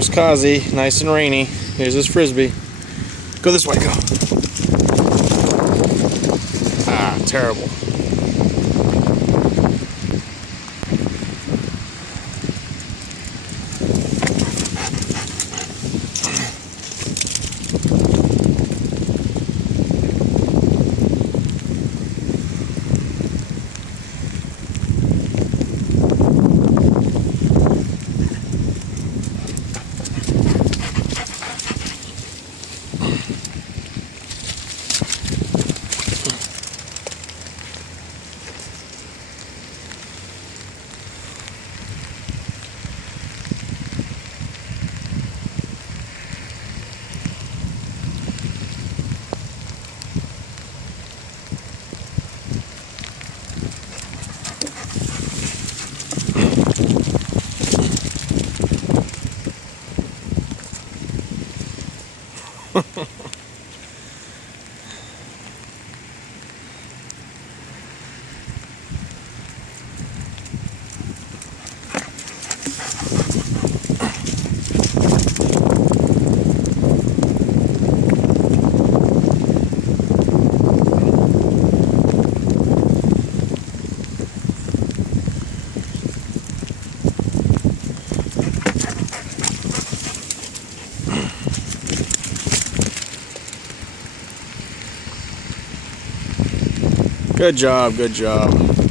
There's Kazi, nice and rainy. Here's his frisbee. Go this way, go. Ah, terrible. Good job, good job.